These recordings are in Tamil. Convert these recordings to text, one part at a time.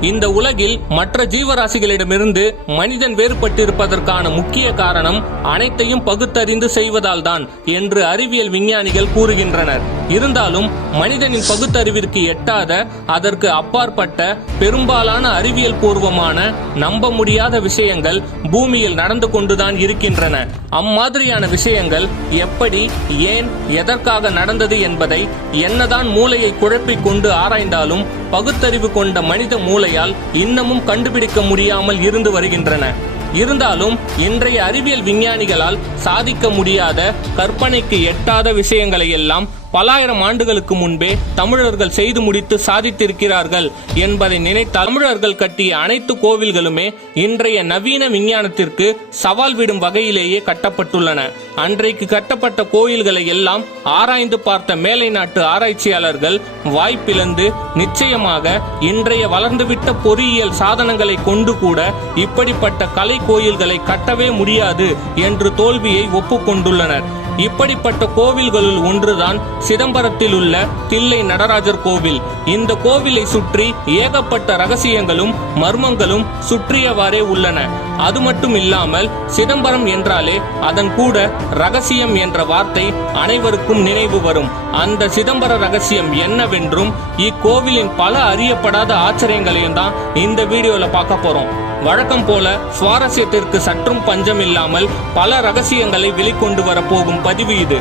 இந்த உலகில் மற்ற ஜீவராசிகளிடமிருந்து மனிதன் வேறுபட்டிருப்பதற்கான முக்கிய காரணம் அனைத்தையும் பகுத்தறிந்து செய்வதால் தான் என்று அறிவியல் விஞ்ஞானிகள் கூறுகின்றனர். இருந்தாலும் மனிதனின் பகுத்தறிவிற்கு எட்டாத அதற்கு அப்பாற்பட்ட பெரும்பாலான அறிவியல் பூர்வமான நம்ப முடியாத விஷயங்கள் பூமியில் நடந்து கொண்டுதான் இருக்கின்றன. அம்மாதிரியான விஷயங்கள் எப்படி ஏன் எதற்காக நடந்தது என்பதை என்னதான் மூளையை குழப்பிக் கொண்டு ஆராய்ந்தாலும் பகுத்தறிவு கொண்ட மனித மூளையால் இன்னமும் கண்டுபிடிக்க முடியாமல் இருந்து வருகின்றன. இருந்தாலும் இன்றைய அறிவியல் விஞ்ஞானிகளால் சாதிக்க முடியாத கற்பனைக்கு எட்டாத விஷயங்களை எல்லாம் பலாயிரம் ஆண்டுகளுக்கு முன்பே தமிழர்கள் செய்து முடித்து சாதித்திருக்கிறார்கள் என்பதை நினைத்த தமிழர்கள் கட்டிய அனைத்து கோவில்களுமே இன்றைய நவீன விஞ்ஞானத்திற்கு சவால் விடும் வகையிலேயே கட்டப்பட்டுள்ளன. அன்றைக்கு கட்டப்பட்ட கோயில்களை எல்லாம் ஆராய்ந்து பார்த்த மேலை நாட்டு ஆராய்ச்சியாளர்கள் வாய்ப்பிழந்து நிச்சயமாக இன்றைய வளர்ந்துவிட்ட பொறியியல் சாதனங்களை கொண்டு கூட இப்படிப்பட்ட கலை கோயில்களை கட்டவே முடியாது என்று தோல்வியை ஒப்புக்கொண்டுள்ளனர். இப்படிப்பட்ட கோவில்களுள் ஒன்றுதான் சிதம்பரத்தில் உள்ள தில்லை நடராஜர் கோவில். இந்த கோவிலை சுற்றி ஏகப்பட்ட ரகசியங்களும் மர்மங்களும் சுற்றியவாறே உள்ளன. அது மட்டும் இல்லாமல் சிதம்பரம் என்றாலே அதன் கூட ரகசியம் என்ற வார்த்தை அனைவருக்கும் நினைவு வரும். அந்த சிதம்பர ரகசியம் என்னவென்றும் இக்கோவிலின் பல அறியப்படாத ஆச்சரியங்களையும் தான் இந்த வீடியோல பார்க்க போறோம். வழக்கம் போல சுவாரஸ்யத்திற்கு சற்றும் பஞ்சம் இல்லாமல் பல ரகசியங்களை வெளிக்கொண்டு வரப்போகும் பதிவு இது.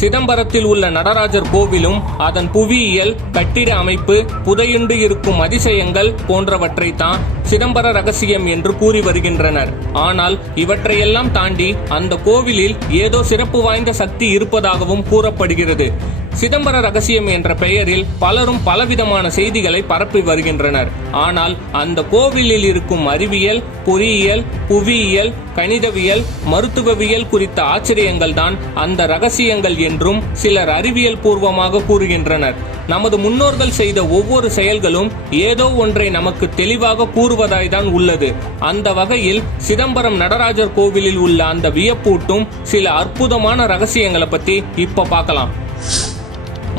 சிதம்பரத்தில் உள்ள நடராஜர் கோவிலும் அதன் புவியியல் கட்டிட அமைப்பு புதையுண்டு இருக்கும் அதிசயங்கள் போன்றவற்றை தான் சிதம்பர ரகசியம் என்று கூறி வருகின்றனர். ஆனால் இவற்றையெல்லாம் தாண்டி அந்த கோவிலில் ஏதோ சிறப்பு வாய்ந்த சக்தி இருப்பதாகவும் கூறப்படுகிறது. சிதம்பர ரகசியம் என்ற பெயரில் பலரும் பலவிதமான செய்திகளை பரப்பி வருகின்றனர். ஆனால் அந்த கோவிலில் இருக்கும் அறிவியல் பொறியியல் புவியியல் கணிதவியல் மருத்துவவியல் குறித்த ஆச்சரியங்கள் தான் அந்த ரகசியங்கள் என்றும் சிலர் அறிவியல் பூர்வமாக கூறுகின்றனர். நமது முன்னோர்கள் செய்த ஒவ்வொரு செயல்களும் ஏதோ ஒன்றை நமக்கு தெளிவாக கூறுவதாய்தான் உள்ளது. அந்த வகையில் சிதம்பரம் நடராஜர் கோவிலில் உள்ள அந்த வியப்பூட்டும் சில அற்புதமான ரகசியங்களை பத்தி இப்ப பார்க்கலாம்.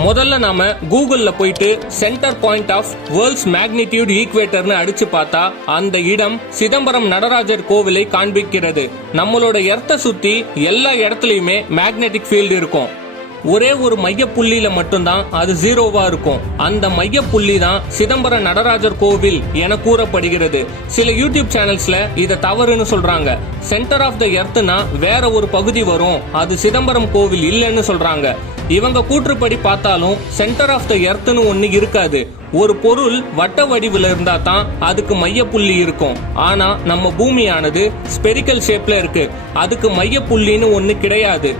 முதல்ல நாம கூகுள்ல போயிட்டு centre point of worlds magnitude ஈக்குவேட்டர்னு அடிச்சு பார்த்தா அந்த இடம் சிதம்பரம் நடராஜர் கோவிலை காண்பிக்கிறது. நம்மளோட எர்த்த சுத்தி எல்லா இடத்துலயுமே மேக்னெட்டிக் ஃபீல்டு இருக்கும். ஒரே ஒரு மையப்புள்ளியில மட்டும்தான் அது ஜீரோவா இருக்கும். அந்த மையப்புள்ளி தான் சிதம்பரம் நடராஜர் கோவில் என கூறப்படுகிறது. சில யூடியூப் சேனல்ஸ்ல இதை தவறுன்னு சொல்றாங்க. சென்டர் ஆஃப் த எர்த்னா வேற ஒரு பகுதி வரும். அது சிதம்பரம் கோவில் இல்லைன்னு சொல்றாங்க. இவங்க கூற்றுப்படி பார்த்தாலும் சென்டர் ஆஃப் த எர்த்னு ஒன்று இருக்காது. ஒரு பொருள் வட்ட வடிவில் இருந்தா தான் அதுக்கு மையப்புள்ளி இருக்கும். ஆனா நம்ம பூமியானது ஸ்பெரிக்கல் ஷேப்ல இருக்கு. அதுக்கு மையப்புள்ளின்னு ஒன்று கிடையாது.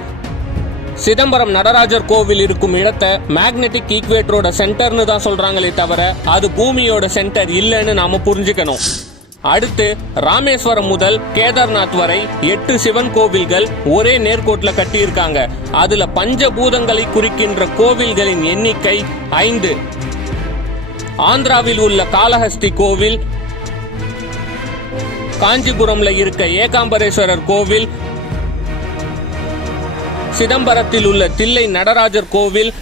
சிதம்பரம் நடராஜர் கோவில் இருக்கும் இடத்தை மேக்னெட்டிக் ஈக்குவேட்டரோட சென்டர்னு தான் சொல்றாங்களே தவிர அது பூமியோட சென்டர் இல்லைன்னு நாம புரிஞ்சுக்கணும். அடுத்து ராமேஸ்வரம் முதல் கேதார்நாத் வரை எட்டு சிவன் கோவில்கள் ஒரே நேர்கோட்ல கட்டியிருக்காங்க. அதுல பஞ்சபூதங்களை குறிக்கின்ற கோவில்களின் எண்ணிக்கை ஐந்து. ஆந்திராவில் உள்ள காளஹஸ்தி கோவில் காஞ்சிபுரம்ல இருக்க ஏகாம்பரேஸ்வரர் கோவில் சிதம்பரத்தில் உள்ள தில்லை நடராஜர் கோவில்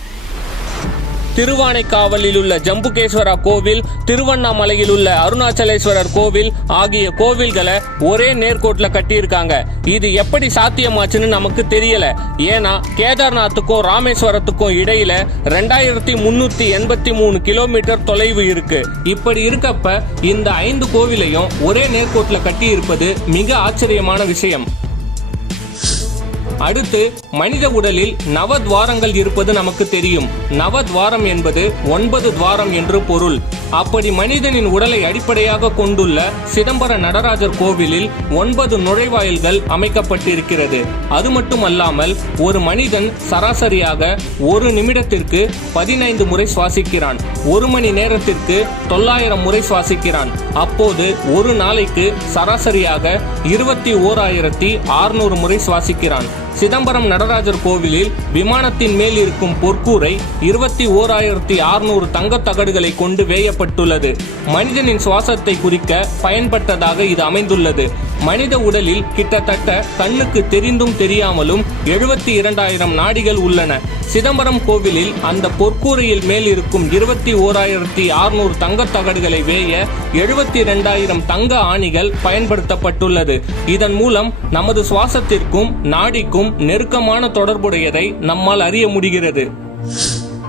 திருவானைக்காவலில் உள்ள ஜம்புகேஸ்வரா கோவில் திருவண்ணாமலையில் உள்ள அருணாச்சலேஸ்வரர் கோவில் ஆகிய கோவில்களை ஒரே நேர்கோட்டில் கட்டியிருக்காங்க. இது எப்படி சாத்தியமாச்சுன்னு நமக்கு தெரியல. ஏன்னா கேதார்நாத்துக்கும் ராமேஸ்வரத்துக்கும் இடையில ரெண்டாயிரத்தி முன்னூத்தி எண்பத்தி மூணு கிலோமீட்டர் தொலைவு இருக்கு. இப்படி இருக்கப்ப இந்த ஐந்து கோவிலையும் ஒரே நேர்கோட்டில் கட்டி இருப்பது மிக ஆச்சரியமான விஷயம். அடுத்து மனித உடலில் நவத்வாரங்கள் இருப்பது நமக்கு தெரியும். நவத்வாரம் என்பது ஒன்பது துவாரம் என்று பொருள். அப்படி மனிதனின் உடலை அடிப்படையாக கொண்டுள்ள சிதம்பர நடராஜர் கோவிலில் ஒன்பது நுழைவாயில்கள் அமைக்கப்பட்டிருக்கிறது. அது மட்டுமல்லாமல் ஒரு மனிதன் சராசரியாக ஒரு நிமிடத்திற்கு பதினைந்து முறை சுவாசிக்கிறான். ஒரு மணி நேரத்திற்கு தொள்ளாயிரம் முறை சுவாசிக்கிறான். அப்போது ஒரு நாளைக்கு சராசரியாக இருபத்தி ஓராயிரத்தி ஆறுநூறு அறுநூறு முறை சுவாசிக்கிறான். சிதம்பரம் நடராஜர் கோவிலில் விமானத்தின் மேல் இருக்கும் பொற்கூரை இருபத்தி ஓராயிரத்தி ஆறுநூறு அறுநூறு தங்கத் தகடுகளை கொண்டு செய்யப்பட்டுள்ளது மனிதனின் சுவாசத்தை குறிக்க பயன்பட்டதாக இது அமைந்துள்ளது. மனித உடலில் கிட்டத்தட்ட கண்ணுக்கு தெரிந்தும் தெரியாமலும் எழுபத்தி இரண்டாயிரம் நாடிகள் உள்ளன. சிதம்பரம் கோவிலில் அந்த பொற்கூரையில் மேல் இருக்கும் இருபத்தி ஓராயிரத்தி அறுநூறு தங்கத் தகடுகளை வேய எழுபத்தி இரண்டாயிரம் தங்க ஆணிகள் பயன்படுத்தப்பட்டுள்ளது. இதன் மூலம் நமது சுவாசத்திற்கும் நாடிக்கும் நெருக்கமான தொடர்புடையதை நம்மால் அறிய முடிகிறது.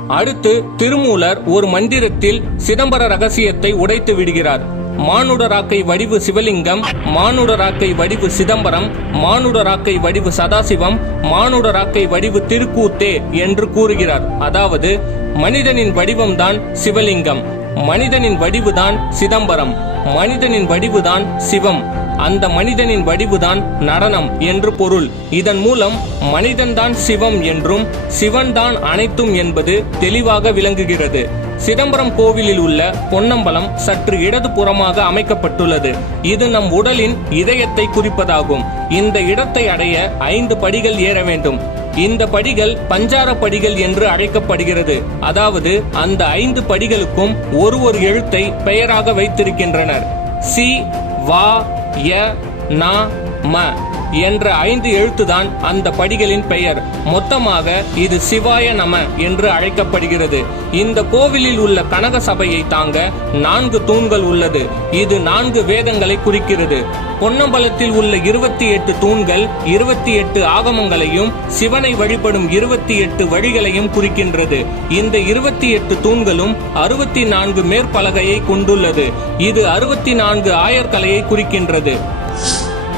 அடுத்து திருமூலர் ஒரு மந்திரத்தில் சிதம்பர ரகசியத்தை உடைத்து விடுகிறார். மானுடராக்கை வடிவு சிவலிங்கம் மானுடராக்கை வடிவு சிதம்பரம் மானுடராக்கை வடிவு சதாசிவம் மானுடராக்கை வடிவு திருக்கூத்தே என்று கூறுகிறார். அதாவது மனிதனின் வடிவம்தான் சிவலிங்கம் மனிதனின் வடிவுதான் சிதம்பரம். மனிதனின் வடிவுதான் சிவம். அந்த மனிதனின் வடிவுதான் நடனம் என்று பொருள். இதன் மூலம் மனிதன்தான் சிவம் என்றும் சிவன்தான் அனைத்தும் என்பது தெளிவாக விளங்குகிறது. சிதம்பரம் கோவிலில் உள்ள பொன்னம்பலம் சற்று இடது புறமாக அமைக்கப்பட்டுள்ளது. இது நம் உடலின் இதயத்தை குறிப்பதாகும். இந்த இடத்தை அடைய ஐந்து படிகள் ஏற வேண்டும். இந்த படிகள் பஞ்சார படிகள் என்று அழைக்கப்படுகிறது. அதாவது அந்த ஐந்து படிகளுக்கும் ஒரு ஒரு எழுத்தை பெயராக வைத்திருக்கின்றனர். சி வா ய ந ம. என்ற ஐந்து எழுத்துதான் அந்த படிகளின் பெயர். மொத்தமாக இது சிவாய நம என்று அழைக்கப்படுகிறது. இந்த கோவிலில் உள்ள கனக சபையை தாங்க நான்கு தூண்கள் உள்ளது. இது நான்கு வேதங்களை குறிக்கிறது. பொன்னம்பலத்தில் உள்ள இருபத்தி எட்டு தூண்கள் இருபத்தி எட்டு ஆகமங்களையும் சிவனை வழிபடும் இருபத்தி எட்டு வழிகளையும் குறிக்கின்றது. இந்த இருபத்தி எட்டு தூண்களும் அறுபத்தி நான்கு மேற்பலகையை கொண்டுள்ளது. இது அறுபத்தி நான்கு ஆயர்கலையை குறிக்கின்றது.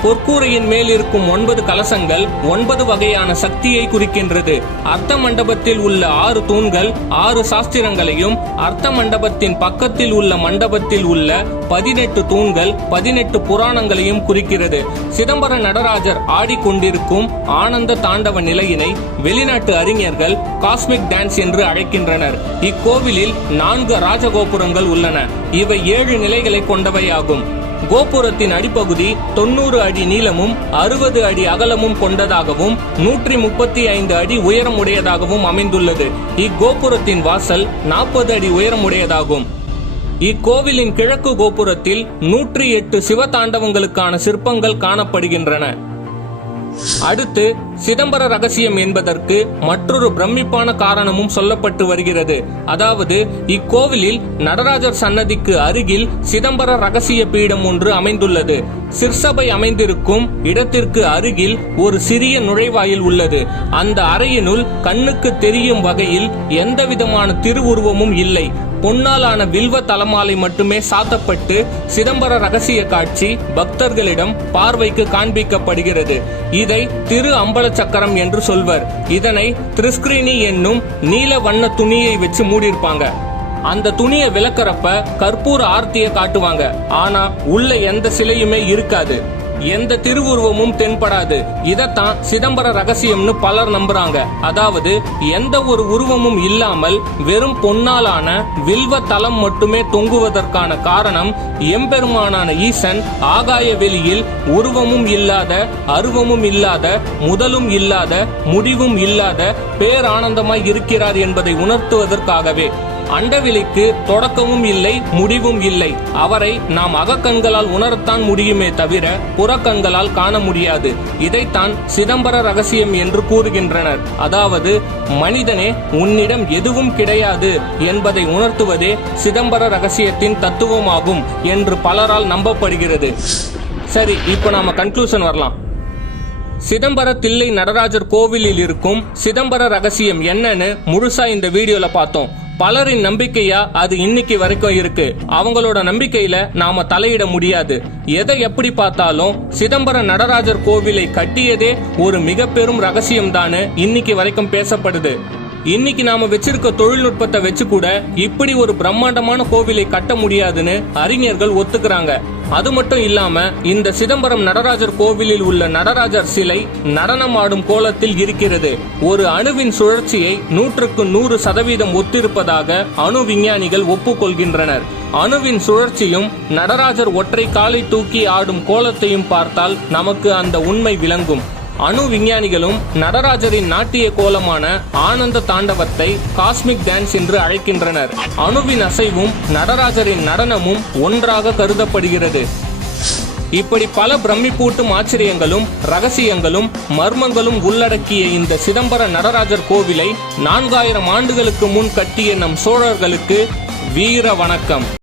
பொற்கூரையின் மேல் இருக்கும் ஒன்பது கலசங்கள் ஒன்பது வகையான சக்தியை குறிக்கின்றது. அர்த்த மண்டபத்தில் உள்ள ஆறு தூண்கள் ஆறு சாஸ்திரங்களையும் அர்த்த மண்டபத்தின் பக்கத்தில் உள்ள மண்டபத்தில் உள்ள பதினெட்டு தூண்கள் பதினெட்டு புராணங்களையும் குறிக்கிறது. சிதம்பர நடராஜர் ஆடிக்கொண்டிருக்கும் ஆனந்த தாண்டவ நிலையினை வெளிநாட்டு அறிஞர்கள் காஸ்மிக் டான்ஸ் என்று அழைக்கின்றனர். இக்கோவிலில் நான்கு ராஜகோபுரங்கள் உள்ளன. இவை ஏழு நிலைகளை கொண்டவையாகும். கோபுரத்தின் அடிப்பகுதி தொண்ணூறு அடி நீளமும் அறுபது அடி அகலமும் கொண்டதாகவும் நூற்றி முப்பத்தி ஐந்து அடி உயரம் உடையதாகவும் அமைந்துள்ளது. இக்கோபுரத்தின் வாசல் நாற்பது அடி உயரம் உடையதாகும் இக்கோவிலின் கிழக்கு கோபுரத்தில் நூற்றி எட்டு சிவதாண்டவங்களுக்கான சிற்பங்கள் காணப்படுகின்றன. அடுத்து சிதம்பர ரகசியம் என்பதற்கு மற்றொரு பிரமிப்பான காரணமும் சொல்லப்பட்டு வருகிறது. அதாவது இக்கோவிலில் நடராஜர் சன்னதிக்கு அருகில் சிதம்பர ரகசிய பீடம் ஒன்று அமைந்துள்ளது. சிற்சபை அமைந்திருக்கும் இடத்திற்கு அருகில் ஒரு சிறிய நுழைவாயில் உள்ளது. அந்த அறையினுள் கண்ணுக்கு தெரியும் வகையில் எந்தவிதமான திருவுருவமும் இல்லை. பொன்னாலான வில்வ தலமாலை மட்டுமே சாத்தப்பட்டு சிதம்பர ரகசிய காட்சி பக்தர்களிடம் பார்வைக்கு காண்பிக்கப்படுகிறது. இதை திரு அம்பல சக்கரம் என்று சொல்வர். இதனை திரிஸ்கிரினி என்னும் நீல வண்ண துணியை வச்சு மூடியிருப்பாங்க. அந்த துணியை விளக்கறப்ப கற்பூர ஆர்த்திய காட்டுவாங்க. ஆனா உள்ள எந்த சிலையுமே இருக்காது. எந்த திருவுருவமும் தென்படாது. இதத்தான் சிதம்பர ரகசியம்னு பலர் நம்புறாங்க. அதாவது எந்த ஒரு உருவமும் இல்லாமல் வெறும் பொன்னாலான வில்வ தலம் மட்டுமே தொங்குவதற்கான காரணம் எம்பெருமானான ஈசன் ஆகாய வெளியில் உருவமும் இல்லாத அருவமும் இல்லாத முதலும் இல்லாத முடிவும் இல்லாத பேரானந்தமாய் இருக்கிறார் என்பதை உணர்த்துவதற்காகவே. அண்டவெளிக்கு தொடக்கமும் இல்லை முடிவும் இல்லை. அவரை நாம் அகக்கண்களால் உணரத்தான் முடியுமே தவிர புறக்கண்களால் காண முடியாது. இதைத்தான் சிதம்பர ரகசியம் என்று கூறுகின்றனர். அதாவது மனிதனே உன்னிடம் எதுவும் கிடையாது என்பதை உணர்த்துவதே சிதம்பர ரகசியத்தின் தத்துவமாகும் என்று பலரால் நம்பப்படுகிறது. சரி இப்போ நாம கன்க்ளூஷன் வரலாம். சிதம்பர தில்லை நடராஜர் கோவிலில் இருக்கும் சிதம்பர ரகசியம் என்னன்னு முழுசா இந்த வீடியோல பார்த்தோம். பலரின் நம்பிக்கையா அது இன்னைக்கு வரைக்கும் இருக்கு. அவங்களோட நம்பிக்கையில நாம தலையிட முடியாது. எதை எப்படி பார்த்தாலும் சிதம்பரம் நடராஜர் கோவிலை கட்டியதே ஒரு மிக பெரும் ரகசியம் தானு இன்னைக்கு வரைக்கும் பேசப்படுது. இன்னைக்கு நாம வச்சிருக்க தொழில்நுட்பத்தை வச்சு கூட இப்படி ஒரு பிரம்மாண்டமான கோவிலை கட்ட முடியாதுன்னு அறிஞர்கள் ஒத்துக்கிறாங்க. அது மட்டும் இல்லாம இந்த சிதம்பரம் நடராஜர் கோவிலில் உள்ள நடராஜர் சிலை நடனம் ஆடும் கோலத்தில் இருக்கிறது. ஒரு அணுவின் சுழற்சியை நூற்றுக்கு நூறு சதவீதம் ஒத்திருப்பதாக அணு விஞ்ஞானிகள் ஒப்புக்கொள்கின்றனர். அணுவின் சுழற்சியும் நடராஜர் ஒற்றை காலை தூக்கி ஆடும் கோலத்தையும் பார்த்தால் நமக்கு அந்த உண்மை விளங்கும். அணு விஞ்ஞானிகளும் நடராஜரின் நாட்டிய கோலமான ஆனந்த தாண்டவத்தை காஸ்மிக் டான்ஸ் என்று அழைக்கின்றனர். அணுவின் அசைவும் நடராஜரின் நடனமும் ஒன்றாக கருதப்படுகிறது. இப்படி பல பிரமிப்பூட்டும் ஆச்சரியங்களும் ரகசியங்களும் மர்மங்களும் உள்ளடக்கிய இந்த சிதம்பர நடராஜர் கோவிலை நான்காயிரம் ஆண்டுகளுக்கு முன் கட்டிய நம் சோழர்களுக்கு வீர வணக்கம்.